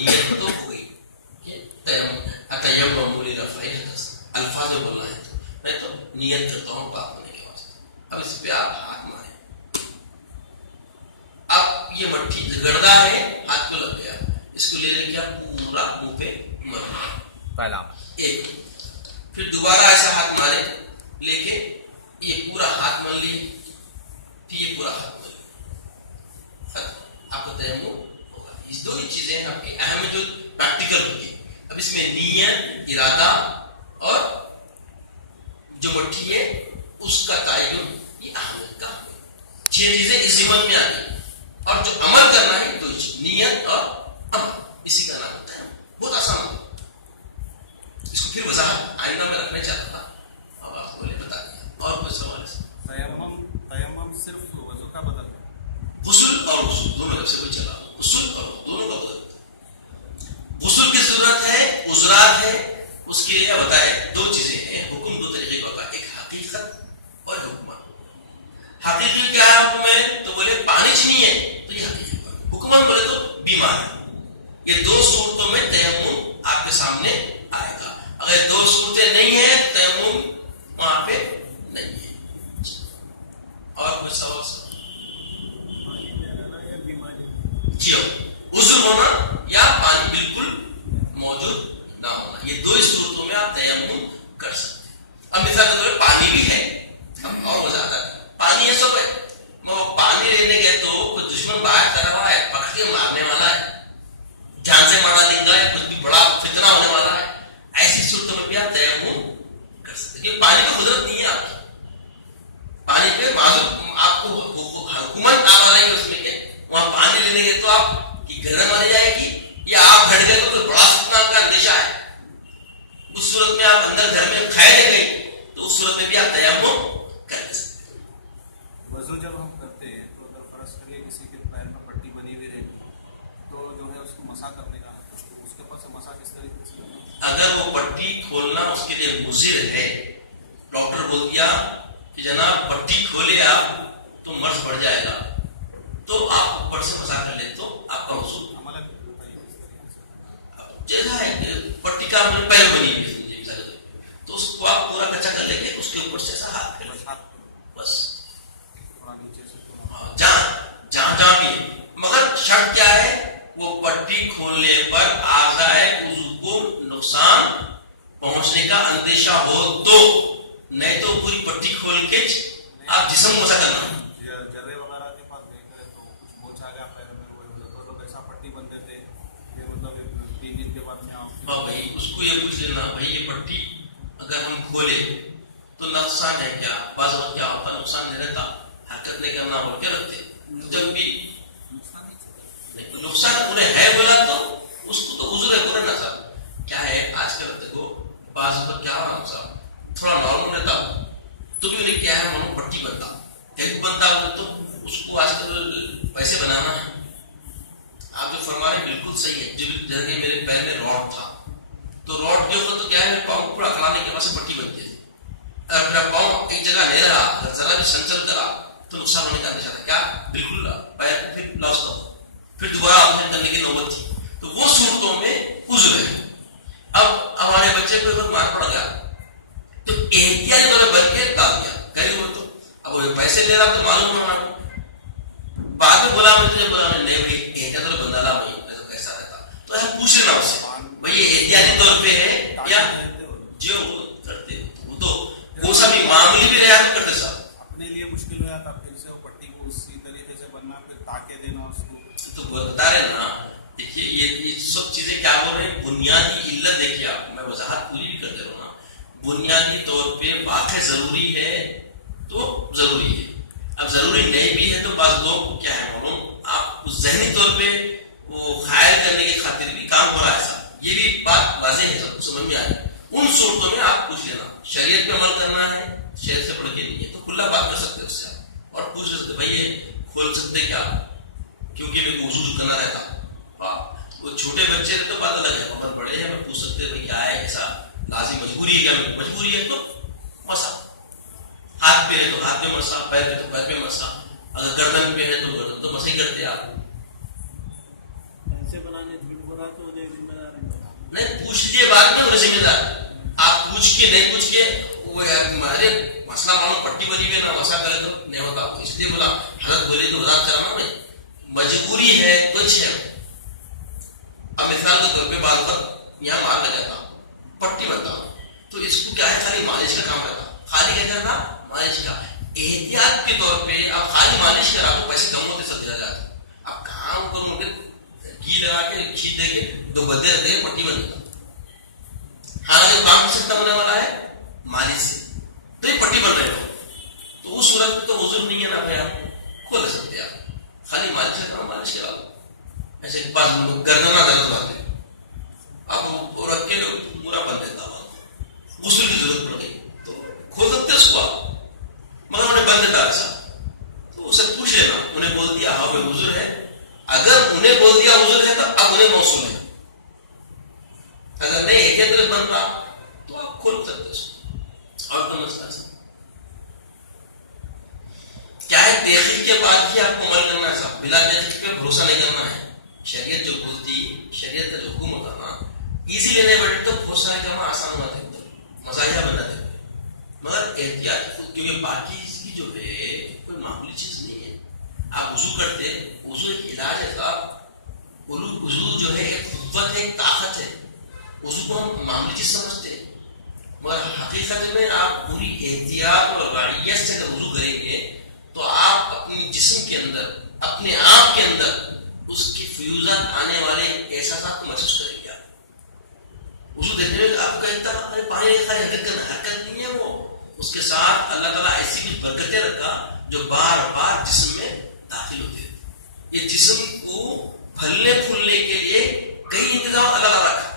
نیت تو ہو گئی الفاظ میں بولنا ہے تو میں تو نیت کرتا ہوں پاک ہونے کے واسطے. اب اس پہ آپ ہاتھ ماریں. اب یہ مٹھی گردہ ہے, ہاتھ کو لگ گیا, اس کو لے لیں کیا پورا منہ پہ مر پہلا ایک. پھر دوبارہ ایسا ہاتھ مارے لے کے یہ پورا ہاتھ مل لیے, پھر یہ پورا ہاتھ مل لیا, آپ کو تیمم ہوگا. اس دو ہی چیزیں آپ کی اہم جو پریکٹیکل ہوگی. اب اس میں نیت, ارادہ اور جو مٹھی ہے اس کا تعین, یہ اہم کام ہے. 6 چیزیں اس ضمن میں آ گئی, اور جو عمل کرنا ہے تو نیت اور عمل, اسی کا نام ہوتا ہے. بہت آسان ہے. اس کو پھر وضاحت آئندہ میں رکھنا چاہتا تھا, اب آپ کو بتا دیا. اور کوئی سوال ہے؟ تیمم صرف وضو کا بدل ہے, غسل اور وضو دونوں جب سے کوئی چلا, غسل اور دونوں کا بدل. غسل کی ضرورت ہے, عذرات ہے, اس کے لیے بتائے 2 چیزیں ہیں. حکم 2 طریقے کا ہوتا ہے, ایک حقیقت اور حکم. حقیقی کیا ہے حکم ہے تو بولے پانی چھینیے تو یہ حقیقی حکم. حکم بولے تو بیمار ہے. یہ 2 صورتوں میں تیمم آپ کے سامنے آئے گا. اگر 2 صورتیں نہیں ہیں تیمم وہاں پہ نہیں ہے. اور کوئی سوال جی ہو, عذر ہونا یا پانی بالکل موجود نہ ہونا, یہ 2 ہی صورتوں میں آپ تیمم کر سکتے ہیں. اب مثال کے طور پر پانی بھی ہے, اب اور وضاحت ہے. پانی یہ سب ہے, پانی لینے گئے تو کوئی دشمن باہر کر رہا ہے, پکڑ کے مارنے والا ہے, جان سے مارا لیں گا یا کچھ بھی بڑا فتنہ ہونے والا ہے, ایسی صورتوں میں بھی آپ تیمم کر سکتے ہیں. کیونکہ پانی کی قدرت نہیں ہے آپ کی, پانی پہ معذور آپ کو حکومت آپ آ رہی ہے اس میں کہ وہاں پانی لینے گئے تو آپ کی گردن ماری جائے گی, یا آپ گھٹ گئے تو کوئی بڑا فتنہ کا اندیشہ ہے. اس صورت میں آپ اندر گھر میں کھائے دے گئی تو اس صورت میں بھی آپ تیمم کر سکتے ہیں. وضو جب ہم کرتے ہیں تو اگر فرض کریے کسی کے پیر میں پٹی بنی ہوئی رہے تو جو ہے اس کو مسح کرنے کا, اس کے پاس مسح کس طریقے سے کرنا ہے؟ اگر وہ پٹی کھولنا اس کے لیے مضر ہے, ڈاکٹر بول دیا کہ جناب پٹی کھولے آپ تو مرض بڑھ جائے گا, تو آپ اوپر سے مسح کر لیں تو آپ کا وضو جیسا ہے کہ پٹی کا پیر بنی ہوئی ہے تو اس کو آپ پورا کچا کر لیں گے, اس کے اوپر سے ایسا ہاتھ پھیر لیں بس, جہاں بھی ہے. مگر شرط کیا ہے, وہ پٹی کھولنے پر اعضائے وضو کو نقصان پہنچنے کا اندیشہ ہو تو, نہیں تو پوری پٹی کھول کے آپ جسم مسح کرنا ہے. جرے وغیرہ کے پاس دیکھ رہے تو کچھ موچ آ گیا پیر میں, وہ لوگ ایسا پٹی بن دیتے کہ مطلب 3 دن کے بعد میں بھائی اس کو یہ پوچھ لینا, بھائی یہ پٹی اگر ہم کھولے تو نقصان ہے کیا؟ بعض وقت کیا ہوتا, نقصان نہیں رہتا, حرکت نہیں کرنا بول کے رکھتے. جب بھی نقصان انہیں ہے بولا تو اس کو تو عذر ہے بولے نا صاحب. کیا ہے آج کل دیکھو بعض وقت کیا ہو صاحب تھوڑا نارمل رہتا تو بھی انہیں کیا ہے مانو پٹی بنتا, ایک بنتا بولے تو اس کو آج کل پیسے بنانا ہے. آپ جو فرما رہے بالکل صحیح ہے. جو جگہ میرے پیر میں راڈ تھا تو راڈ کے اوپر تو کیا ہے میرے پاؤں کو پورا اکڑانے کے بعد سے پٹی بنتی ہے. اگر میرا پاؤں ایک جگہ نہیں رہا, اگر ذرا بھی سنچل کرا تو نقصان ہونے کا اندیشہ تھا. کیا بالکل پیر پھر لاس کرو, پھر دوبارہ آپریشن کرنے کی نوبت تھی. تو وہ صورتوں میں عذر ہے. اب ہمارے بچے کو ایک مار پڑ گیا تو احتیاطی طور بن کے ڈال دیا کہیں وہ, تو اب وہ پیسے لے رہا تو معلوم ہونا کو, بعد میں بولا مجھے بولا نہیں بھائی احتیاط طور بن ڈالا بھائی میں تو کیسا رہتا, تو ایسا پوچھ لینا اس سے بھائی یہ احتیاطی طور پہ ہے یا جو کرتے وہ تو وہ سب معمولی بھی رہا کرتے صاحب. اپنے لیے مشکل ہوا تھا پھر سے وہ پٹی کو اسی طریقے سے بننا, پھر تاکے دینا اس کو, تو بتا رہے نا. دیکھیے یہ سب چیزیں کیا بول رہے ہیں, بنیادی علت دیکھیے آپ, میں وضاحت پوری بھی کرتے رہوں نا. بنیادی طور پہ واقع ضروری ہے تو ضروری ہے, اب ضروری نہیں بھی ہے تو بعض لوگوں کو کیا ہے معلوم, آپ ذہنی طور پہ وہ خیال کرنے کی خاطر بھی کام ہو رہا ہے صاحب, یہ بھی بات واضح ہے, سب کو سمجھ میں آئے. ان صورتوں میں آپ پوچھ لینا, شریعت پہ عمل کرنا ہے, شریعت سے پڑھ کے نہیں ہے تو کھلا بات کر سکتے اس سے آپ, اور پوچھ سکتے بھائی یہ کھول سکتے کیا, کیونکہ میرے کو وضو کرنا رہتا. وہ چھوٹے بچے تو بات الگ ہے, بہت بڑے ہیں, میں پوچھ سکتے بھائی کیا ہے ایسا لازم مجبوری ہے کیا, مجبوری ہے تو مسا, ہاتھ پہ ہے تو ہاتھ پہ مسا, پیر پہ تو پیر پہ مسا, اگر گردن پہ ہے تو گردن تو مسا ہی کرتے آپ. से बनाने झूठ बोला तो वो जिम्मेदार नहीं, पूछ लीजिए बाद में, उन्हें जिम्मेदार। आप पूछ के नहीं पूछ के वो हमारे मसला मालूम पट्टी बनी हुई ना, मसला करे तो नहीं होता। इसलिए बोला हजरत बोले तो वजाहत कराना भाई, मजबूरी है कुछ है। अब मिसाल के तौर पे बाल पर यहाँ मार लगा था, पट्टी बनता, तो इसको क्या है, खाली मालिश का काम रहता, खाली क्या करना, मालिश का। एहतियात के तौर पे आप खाली मालिश करा तो पैसे कम होते सब दिया जाता। अब काम करूँ घी लगा के खींच देंगे, दो बदले रहते हैं, पट्टी बन जाता। हालांकि काम किससे खत्म होने वाला है, मालिश से, तो ये पट्टी बन रहे हो, तो उस सूरत में तो वजूर नहीं है ना भाई, आप खोल सकते हैं, आप खाली मालिश करना, मालिश करा लो। ऐसे पास गर्दना दर्द आते आप रख के पूरा बन देता, गुस्ल की जरूरत पड़ गई तो खोल सकते उसको आप, मगर उन्हें बंद देता ऐसा। तो उसे पूछ लेना, उन्हें बोल दिया हाँ वो उज़्र है, अगर उन्हें बोल दिया उज़्र है तो अब उन्हें मौसूल है, अगर नहीं एक बन रहा तो आप खोल सकते उसको। और कोई मसला क्या है, तहकीक के बाद ही आपको अमल करना है साहब, बिला तहकीक पे भरोसा नहीं करना है। शरीयत जो बोलती, शरीयत का जो हुक्म होता ना, इजी लेने बैठे तो भरोसा नहीं करना आसान हुआ था, मजाहिया बना दे, मगर एहतियात क्योंकि बाकी इसकी जो है कोई मामूली चीज नहीं है। आप वुजू करते, वुजू एक इलाज है साहब, वुजू जो है एक कुव्वत है, एक ताकत है। वुजू को हम मामूली चीज समझते हैं, मगर हकीकत में आप पूरी एहतियात और रइयत से अगर वुजू करेंगे तो आप अपने जिस्म के अंदर, अपने आप के अंदर उसकी फ्यूजन आने वाले एहसास को महसूस करेंगे। आप वुजू देखने में आपका इतना पानी खाली हरकत नहीं है, वो उसके साथ अल्लाह ताला ऐसी भी बरकतें रखा जो बार बार जिस्म में दाखिल होते हैं। ये जिस्म को फलने फूलने के लिए कई इंतजाम अल्लाह ताला रखा।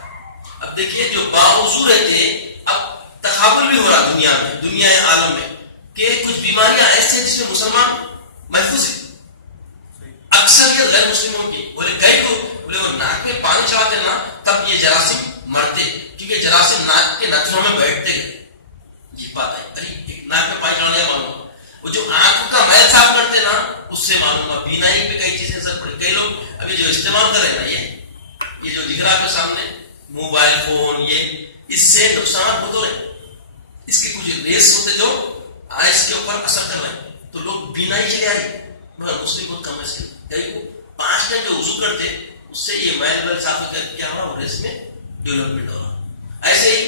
अब देखिए जो बावजूद रहते, अब तकाबुल भी हो रहा दुनिया में, दुनिया आलम में, कि कुछ बीमारियां ऐसी हैं जिसमें मुसलमान महफूज है, अक्सरियत गैर मुस्लिमों की। बोले कई को बोले वो नाक में पानी चढ़ाते ना तब ये जरासीम मरते, क्योंकि जरासीम नाक के नथनों में बैठते गए। ये बात है, अरे एक नाक में पानी चढ़ाने मालूम, वो जो आंख का मैल साफ करते ना उससे मालूम है। बीनाई पे कई चीजें असर पड़ी। कई लोग अभी जो इस्तेमाल कर रहे हैं ना, ये जो दिख रहा है आपके सामने मोबाइल फोन, ये इससे नुकसान बहुत हो रहे, इसके कुछ रेस होते जो आइस के ऊपर असर कर रहे हैं, तो लोग बीनाई चले आ रही, मगर मुस्लिम बहुत कम है इसके। कई को 5 मिनट जो वुजू करते उससे ये मैल साफ करके क्या हो रहा, रेस में डेवलपमेंट हो रहा। ऐसे ही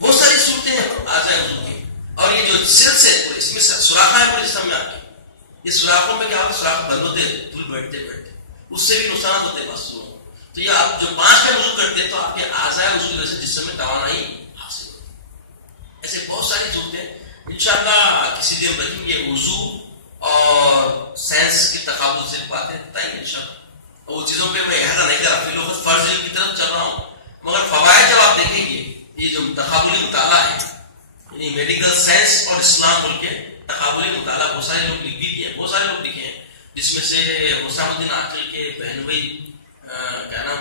बहुत सारी सूरतें हैं आ जाए वुजू की। और ये जो सेल्स है इसमें सुराखा है पूरे जिस्म में आपके, ये सुराखों में क्या होता है, सुराख बंद होते हैं धूल बैठते बैठते, उससे भी नुकसान होते हैं मसूलों। तो ये आप जो 5 मिनट वुजू करते हैं तो आपके आज़ाए वुजू की वजह से जिस्म में तवानाई हासिल होती है। ऐसे बहुत सारी सूरतें इंशाअल्लाह किसी दिन रखेंगे, वुजू और साइंस की तकाबुल से बातें बताएंगे इंशाअल्लाह। और वो चीजों पे मैं यहाँ नहीं कर रहा, फिर लोग फर्ज की तरफ चल रहा हूँ, मगर फवायद जब आप देखेंगे, ये जो तकाबुली मुताला है, यानी मेडिकल साइंस और इस्लाम बोल के तकाबुली मुताला बहुत सारे लोग लिख भी दिए, बहुत सारे लोग लिखे हैं, जिसमें से हुसैनुद्दीन आकिल के बहन भाई क्या नाम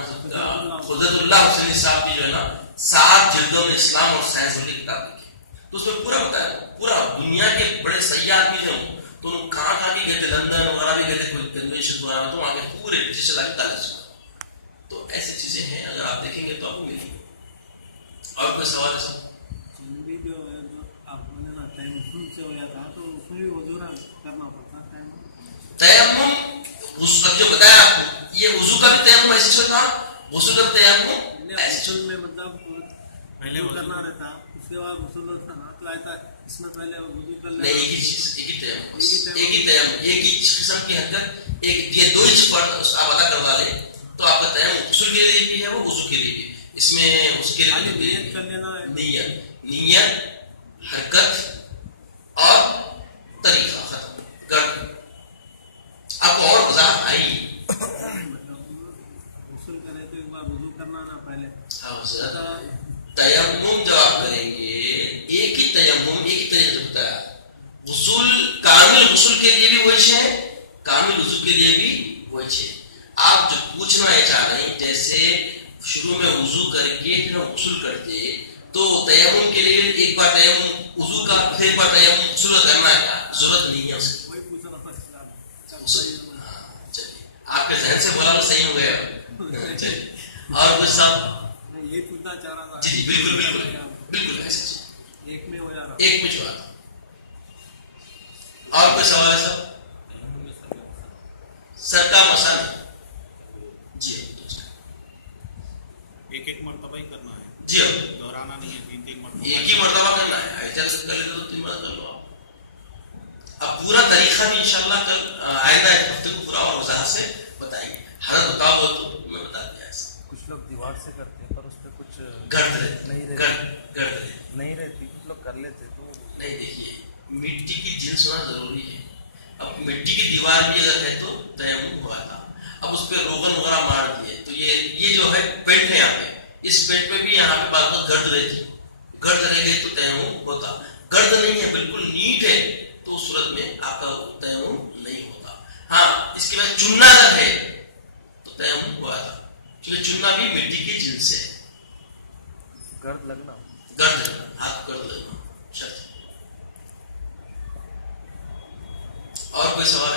खुदतुल्लाह हुसैनी साहब की जो है ना 7 जिल्दों में इस्लाम और साइंस वाली किताब लिखी, तो उसमें पूरा बताया, पूरा दुनिया के बड़े सयाह आदमी थे तो लोग कहाँ कहाँ भी गए थे, लंदन वगैरह भी गए थे, कोई कन्वेंशन वगैरह, तो आगे पूरे डिजिटल आगे कॉलेज। तो ऐसी चीजें हैं, अगर आप देखेंगे तो आपको मिलेंगी। और कोई सवाल है सर? चंदी जो है, जो आप बोले ना तयम्मुम से हो जाता तो उसमें भी वजू करना पड़ता है। तयम्मुम उसका जो बताया आपको, ये वजू का भी तयम्मुम ऐसे होता, वजू का तयम्मुम ऐसे में मतलब पहले करना रहता, उसके बाद गुस्ल होता, हाथ लाता, इसमें पहले वजू कर लेना। नहीं, एक ही चीज, एक ही तयम्मुम, एक ही किस्म की हरकत, एक ये 2 ही आप अदा करवा ले तो आपका तयम्मुम गुस्ल के लिए भी है, वो वजू के लिए भी। इसमें उसके लिए नियत कर लेना है, नियत, हरकत और तरीका खत्म कर। आपको और वजाहत आई? गुस्ल करे तो एक बार वजू करना ना पहले। हाँ, तयम्मुम जब आप करेंगे, एक ही तयम्मुम एक ही तरीके से होता है। गुस्ल, कामिल गुस्ल के लिए भी वही है, कामिल वजू के लिए भी वही है। आप जो पूछना है चाह रहे हैं, जैसे शुरू में वजू करके फिर हम गुस्ल करते, तो तयम्मुम के लिए एक बार तयम्मुम वजू का, फिर एक बार तयम्मुम गुस्ल करना है, जरूरत नहीं है उसकी। वही पूछना था। चलिए, आपके जहन से बोला तो सही हो गया। चलिए, और कुछ साहब? मैं ये पूछना चाह रहा था। जी जी, बिल्कुल बिल्कुल बिल्कुल ऐसे एक में हो जा रहा एक में जो आता। और कोई सवाल है साहब? सर का मसाला जी एक एक मरतबा ही करना है, जी हाँ, दोहराना नहीं है, तीन तीन मरतबा एक ही मर्तबा करना है। ऐसा कर लेते तो 3 बार कर लो आप। अब पूरा तरीका भी इंशाल्लाह कल आएगा, एक हफ्ते को पूरा और वजाहत से बताएंगे। हालत बताओ हो तो मैं बता दिया ऐसा। कुछ लोग दीवार से करते हैं पर उस पर कुछ गर्द रहती नहीं रहती। गर्द रहती नहीं रहती, कुछ लोग कर लेते तो नहीं। देखिए, मिट्टी की जिन्स होना जरूरी है। अब मिट्टी की दीवार भी अगर है तो तयम्मुम हुआ था, अब उस पर रोगन वगैरह मार दिए तो ये जो है पेंट है यहाँ पे, इस पेंट पे भी यहाँ पे बात गर्द रहती, गर्द रह गई तो तयम्मुम होता। गर्द नहीं है, बिल्कुल नीट है, तो उस सूरत में आपका तयम्मुम नहीं होता। हाँ, इसके बाद चुनना अगर है तो तयम्मुम हुआ था, क्योंकि चुनना भी मिट्टी की जिन्स है। गर्द लगना। गर्द लगना, हाथ गर्द लगना शर्त। और कोई सवाल